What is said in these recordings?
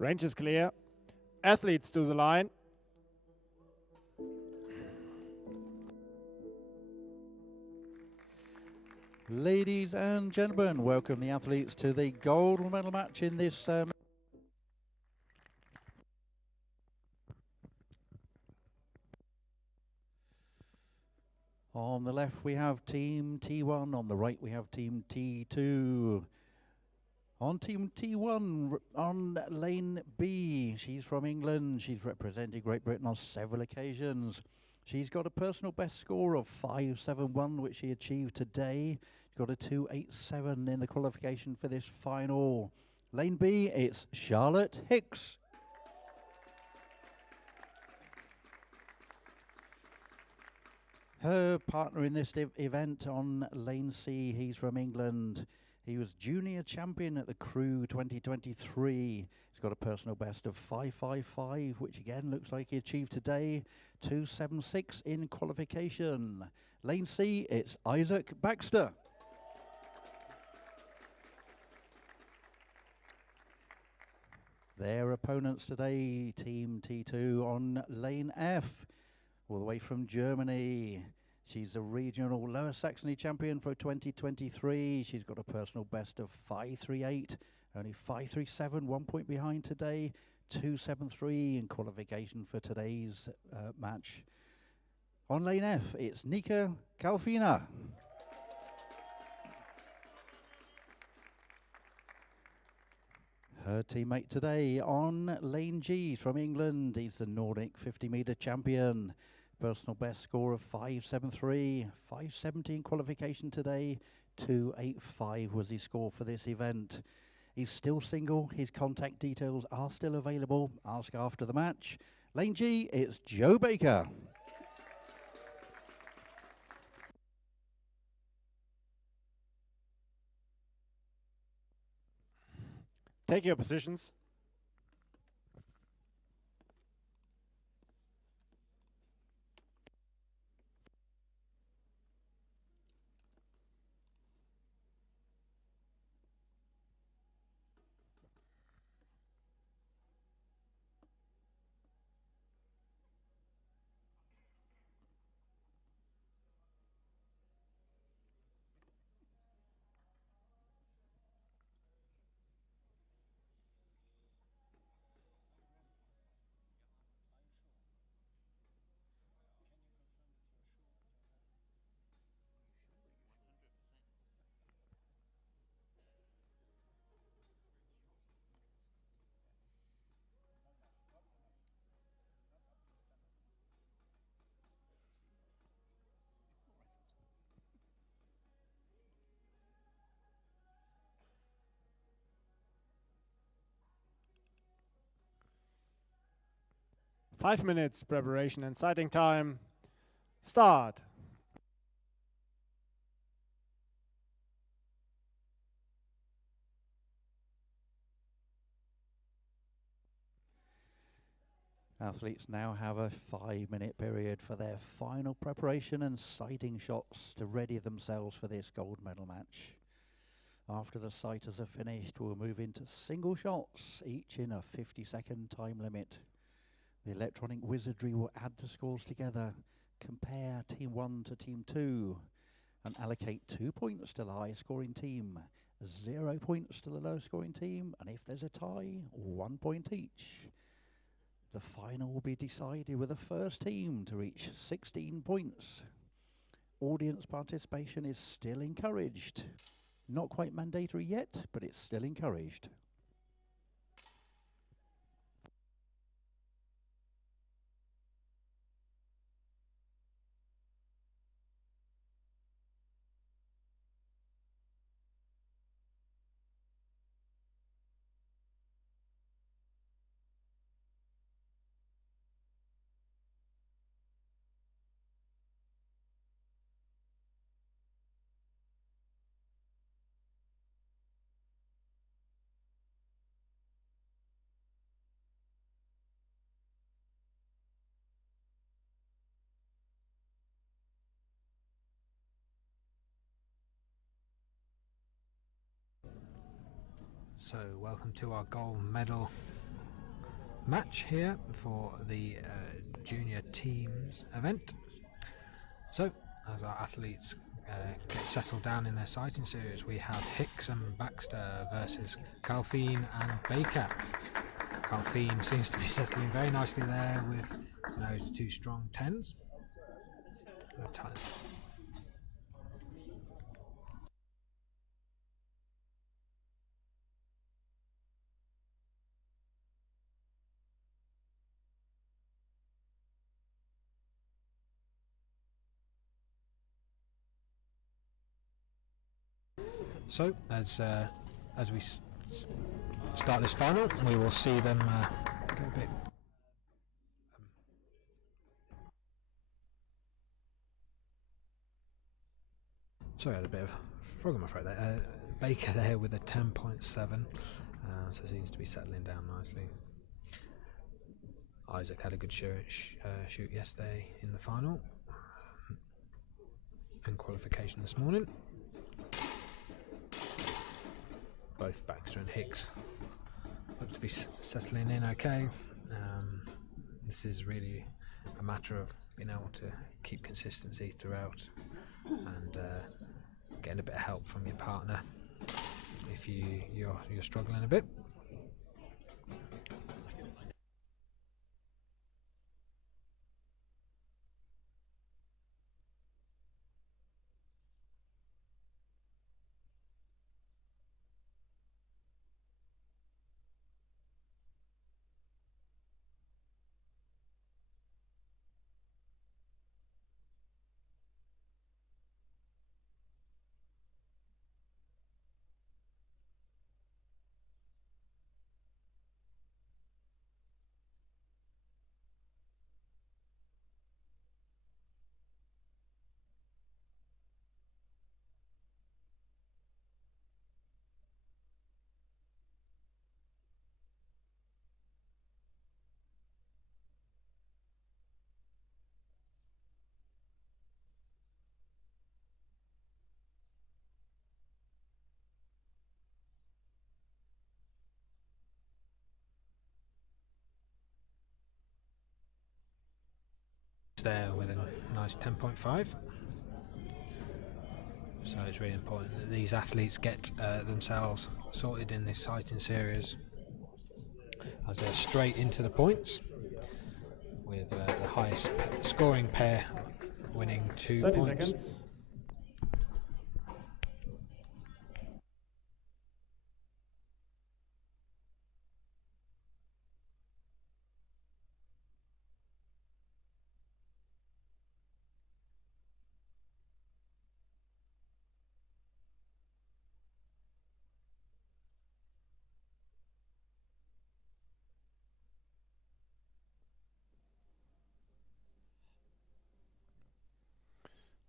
Range is clear. Athletes to the line. Ladies and gentlemen, welcome the athletes to the gold medal match in this on the left we have team T1, on the right we have team T2. On team T1, on lane B, she's from England. She's represented Great Britain on several occasions. She's got a personal best score of 5.71, which she achieved today. She's got a 2.87 in the qualification for this final. Lane B, it's Charlotte Hicks. Her partner in this event on lane C, he's from England. He was junior champion at the Crew 2023. He's got a personal best of 5.55, which again looks like he achieved today. 2.76 in qualification. Lane C, it's Isaac Baxter. Their opponents today, team T2 on lane F, all the way from Germany. She's a regional Lower Saxony champion for 2023. She's got a personal best of 5.38, only 5.37, 1 point behind today. 2.73 in qualification for today's match. On lane F, it's Nika Kalfina. Her teammate today on lane G from England. He's the Nordic 50-meter champion. Personal best score of 5.73, 5.17 qualification today, 2.85 was his score for this event. He's still single, his contact details are still available, ask after the match. Lane G, it's Joe Baker. Take your positions. Five minutes preparation and sighting time. Start. Athletes now have a 5-minute period for their final preparation and sighting shots to ready themselves for this gold medal match. After the sighters are finished, we'll move into single shots, each in a 50-second time limit. The electronic wizardry will add the scores together, compare team 1 to team 2, and allocate 2 points to the high scoring team, 0 points to the low scoring team, and if there's a tie, 1 point each. The final will be decided with the first team to reach 16 points. Audience participation is still encouraged. Not quite mandatory yet, but it's still encouraged. So welcome to our gold medal match here for the junior teams event. So as our athletes get settled down in their sighting series, we have Hicks and Baxter versus Calfine and Baker. Calfine seems to be settling very nicely there with those two strong 10s. So as we start this final, we will see them go a bit. Sorry, I had a bit of frog on my throat there. Baker there with a 10.7, so seems to be settling down nicely. Isaac had a good shoot yesterday in the final and qualification this morning. Both Baxter and Hicks look to be settling in okay. This is really a matter of being able to keep consistency throughout and getting a bit of help from your partner if you're struggling a bit. There with a nice 10.5. So it's really important that these athletes get themselves sorted in this sighting series as they're straight into the points with the highest scoring pair winning 2 30 points. seconds.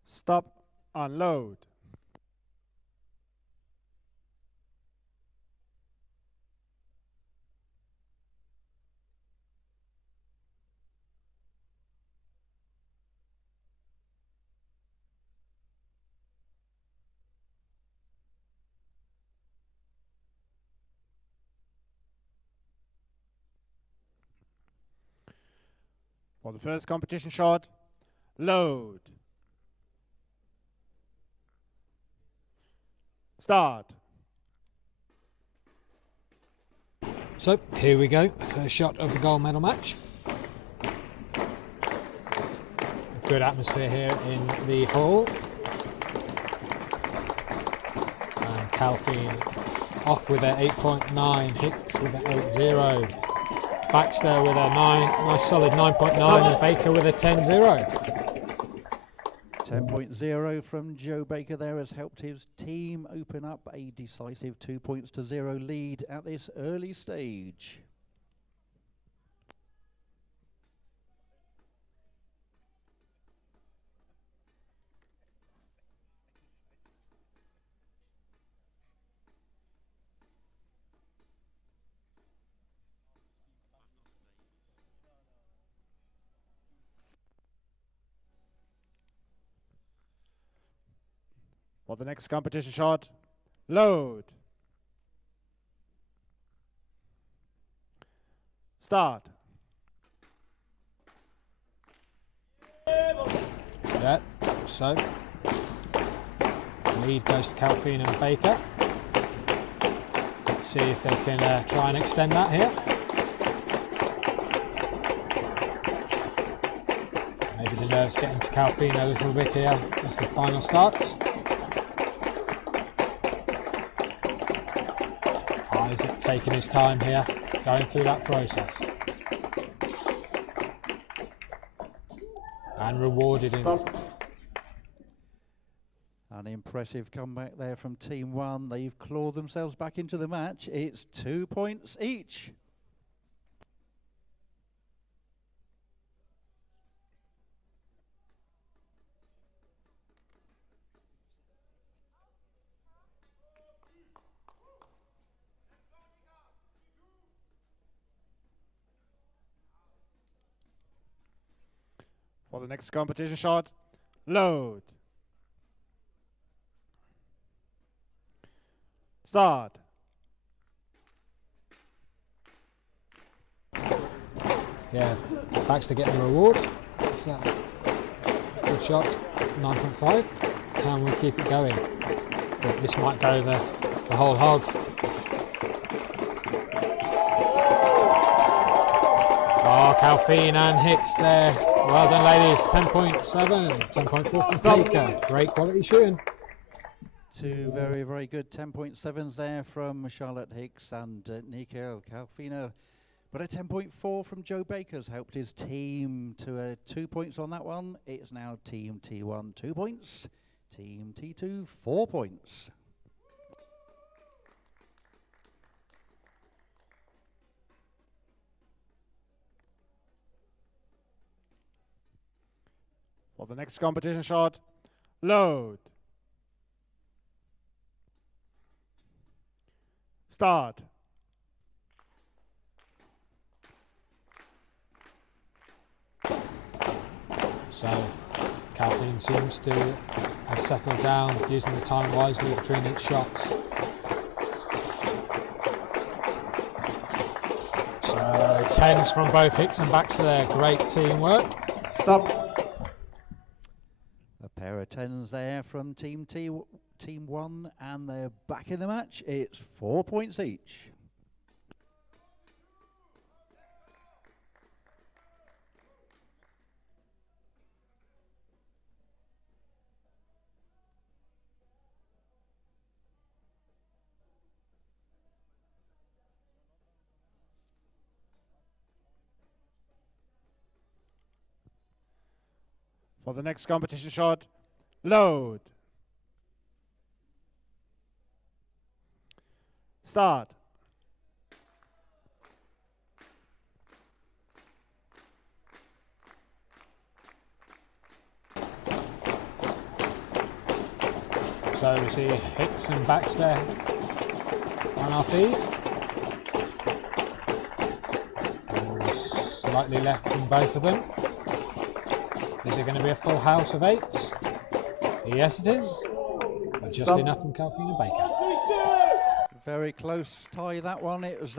Stop, unload. For the first competition shot, load. Start. So here we go, first shot of the gold medal match. Good atmosphere here in the hall. And Calfine off with a 8.9, Hicks with an 8.0, Baxter with a nice solid 9.9, and Baker with a 10.0. 10.0 from Joe Baker there has helped his team open up a decisive 2-0 lead at this early stage. For the next competition shot, load. Start. Yeah, so lead goes to Calfine and Baker. Let's see if they can try and extend that here. Maybe the nerves getting to Calfine a little bit here as the final starts. Isaac taking his time here, going through that process. And rewarded him. An impressive comeback there from Team 1. They've clawed themselves back into the match. It's 2 points each. For the next competition shot, load. Start. Yeah, Baxter getting the reward. Good shot, 9.5. Can we keep it going? I think this might go the whole hog. Oh, Calfine and Hicks there. Well done, ladies. 10.7, 10.4 from Baker. Great quality shooting. Two very, very good 10.7s there from Charlotte Hicks and Nicole Calfino. But a 10.4 from Joe Baker's helped his team to 2 points on that one. It's now Team T1 2 points, Team T2 4 points. For the next competition shot, load. Start. So Calfine seems to have settled down, using the time wisely between each shots. So 10s from both Hicks and Baxter there. Great teamwork. Stop. A pair of 10s there from Team 1, and they're back in the match. It's 4 points each. For the next competition shot, load. Start. So we see Hicks and Baxter on our feed. Slightly left from both of them. Is it going to be a full house of 8s? Yes, it is. But just enough from Calfine and Baker. Very close tie, that one. It was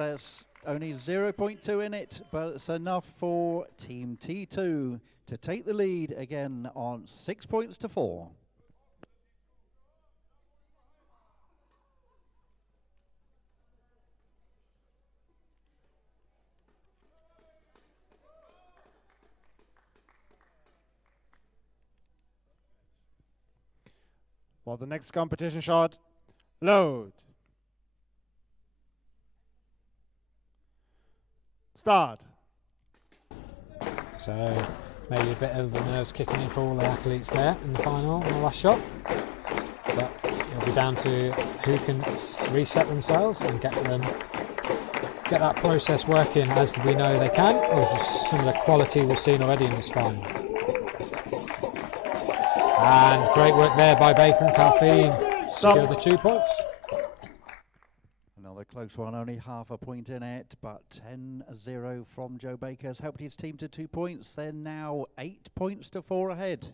only 0.2 in it, but it's enough for Team T2 to take the lead again on 6 points to 4. For the next competition shot, load. Start. So maybe a bit of the nerves kicking in for all the athletes there in the final, in the last shot. But it'll be down to who can reset themselves and get that process working as we know they can. Or some of the quality we've seen already in this final. And great work there by Baker and Calfine. Secure the 2 points. Another close one, only half a point in it, but 10-0 from Joe Baker has helped his team to 2 points. They're now 8 points to 4 ahead.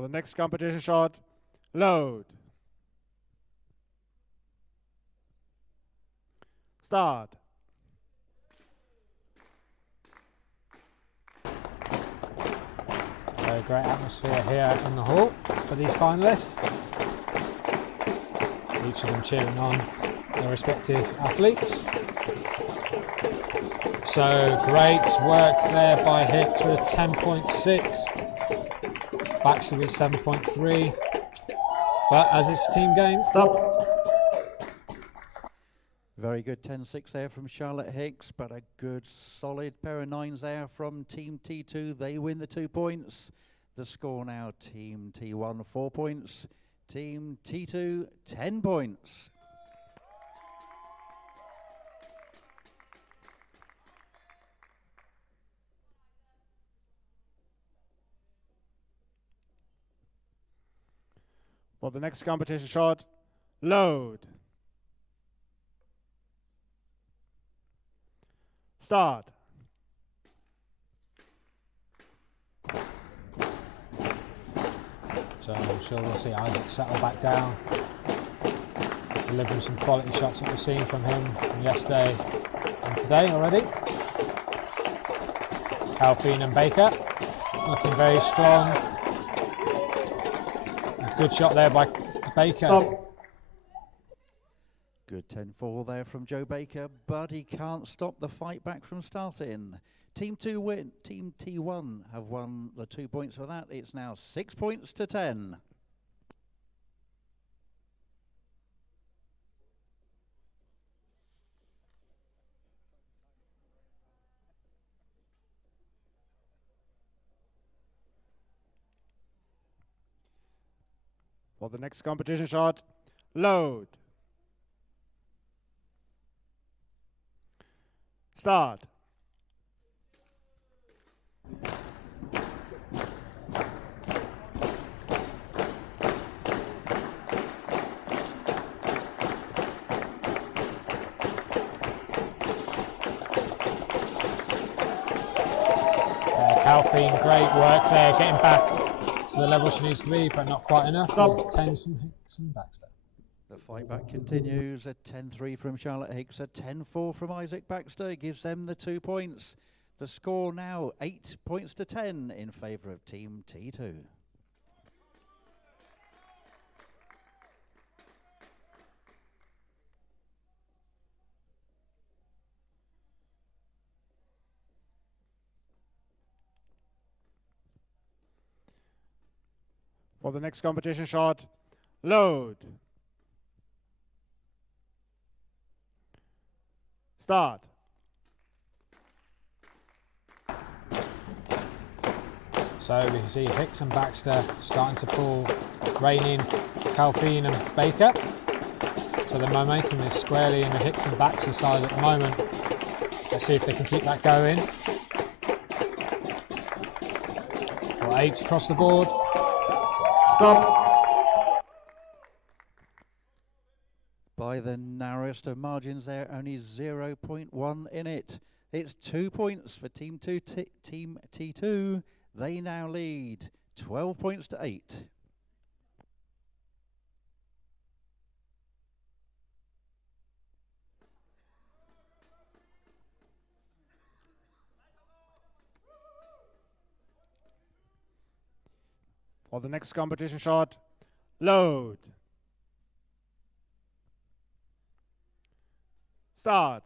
For the next competition shot, load. Start. So great atmosphere here in the hall for these finalists. Each of them cheering on their respective athletes. So great work there by Hicks with a 10.6. Baxter with 7.3. But as it's a team game, Stop. Very good 10-6 there from Charlotte Hicks, but a good solid pair of 9s there from Team T2. They win the 2 points. The score now, Team T1 4 points, Team T2 10 points. For the next competition shot, load. Start. so I'm sure we'll see Isaac settle back down, delivering some quality shots that we've seen from him from yesterday and today already. Calfine and Baker looking very strong. Good shot there by Baker. Stop. Good 10-4 there from Joe Baker, but he can't stop the fight back from starting. Team 2 win. Team T1 have won the 2 points for that. It's now 6 points to 10. For the next competition shot, load. Start. Calfine, great work there, getting back to the level she needs to be, but not quite enough. Stop. 10s from Hicks and Baxter. The fight back continues. A 10-3 from Charlotte Hicks, a 10-4 from Isaac Baxter gives them the 2 points. The score now 8 points to 10 in favour of Team T2. For the next competition shot, load. Start. So we can see Hicks and Baxter starting to pull rein in Calfine and Baker. So the momentum is squarely in the Hicks and Baxter side at the moment. Let's see if they can keep that going. Got 8s across the board. Stop. By the narrowest of margins there, only 0.1 in it. It's 2 points for Team T2. They now lead 12 points to 8. For the next competition shot, load. Start.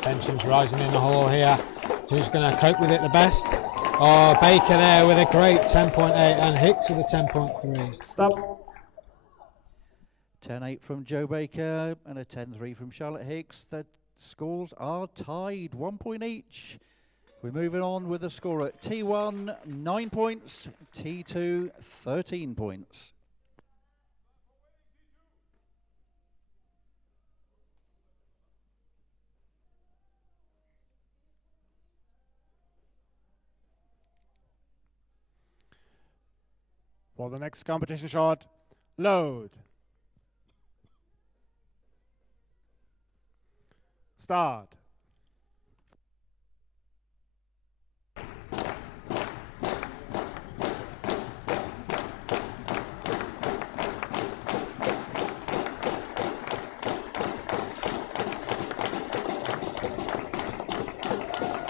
Tensions rising in the hall here. Who's going to cope with it the best? Oh, Baker there with a great 10.8 and Hicks with a 10.3. Stop. 10-8 from Joe Baker and a 10-3 from Charlotte Hicks. The scores are tied, 1 point each. We're moving on with the score at T1, 9 points, T2, 13 points. For the next competition shot, Load. Start.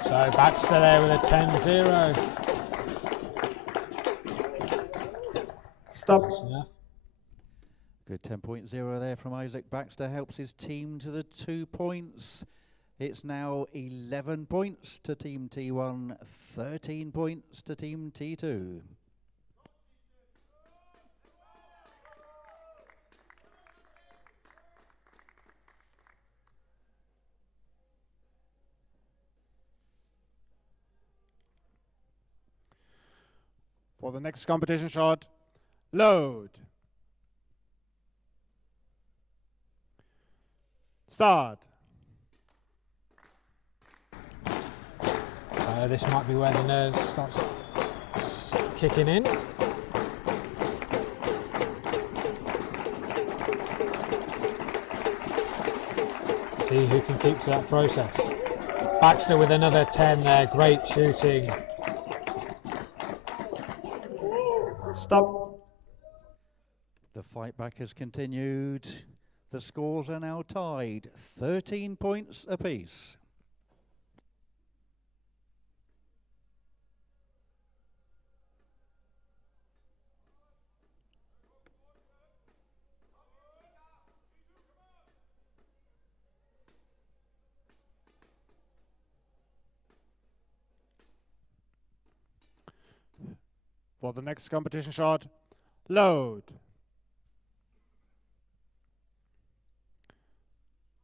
So Baxter there with a 10-0. Stop. That's enough. Good 10.0 there from Isaac Baxter, helps his team to the 2 points. It's now 11 points to Team T1, 13 points to Team T2. For the next competition shot, load. Start. So this might be where the nerves starts kicking in. See who can keep to that process. Baxter with another 10 there, great shooting. Stop. The fight back has continued. The scores are now tied, 13 points apiece. For the next competition shot, load.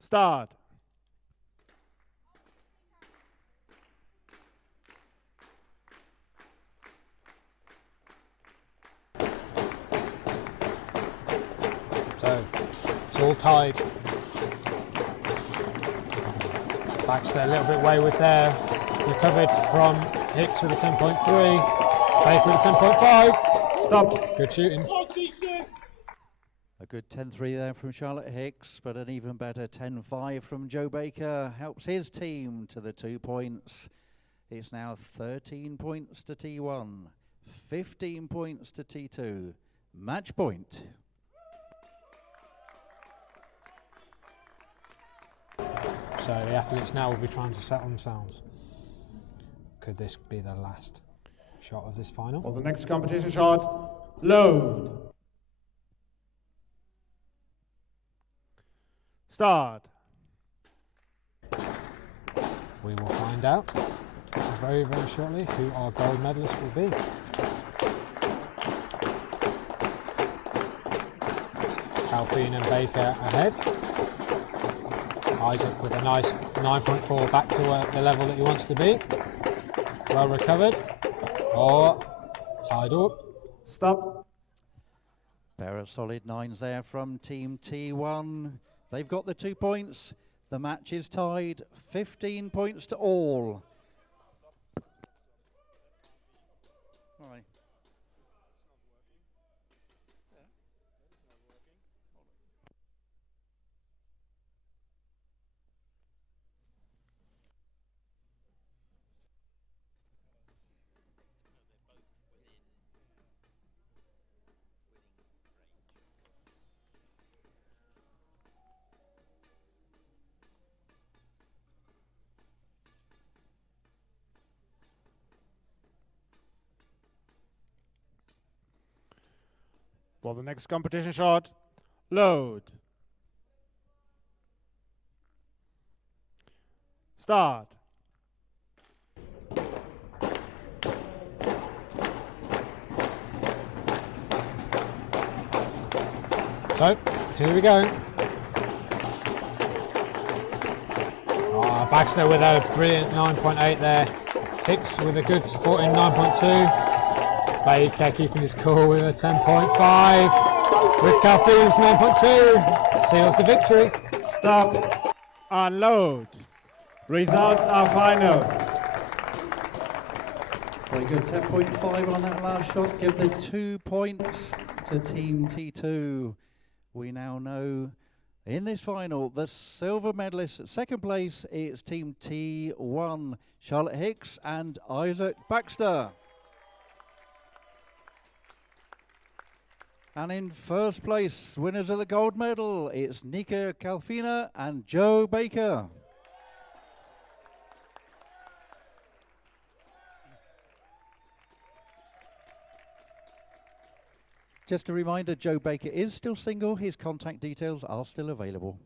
Start. So it's all tied. Baxter a little bit wayward there. Recovered from Hicks with a 10.3. Baker with a 10.5. Stop. Good shooting. A good 10-3 there from Charlotte Hicks, but an even better 10-5 from Joe Baker. Helps his team to the 2 points. It's now 13 points to T1, 15 points to T2. Match point. So the athletes now will be trying to settle themselves. Could this be the last shot of this final? For the next competition shot, load. Start. We will find out very, very shortly who our gold medalists will be. Alfine and Baker ahead. Isaac with a nice 9.4 back to the level that he wants to be. Well recovered. Or tied up. Stop. Pair of solid 9s there from Team T1. They've got the 2 points. The match is tied, 15 points to all. Right. For the next competition shot, load. Start. So, here we go. Baxter with a brilliant 9.8 there. Hicks with a good supporting 9.2. Baker keeping his cool with a 10.5. With Calfine's 9.2. Seals the victory. Stop. Unload. Results are final. Very good, 10.5 on that last shot. Give the 2 points to Team T2. We now know in this final, the silver medalists. Second place is Team T1, Charlotte Hicks and Isaac Baxter. And in first place, winners of the gold medal, it's Nika Calfina and Joe Baker. Just a reminder, Joe Baker is still single. His contact details are still available.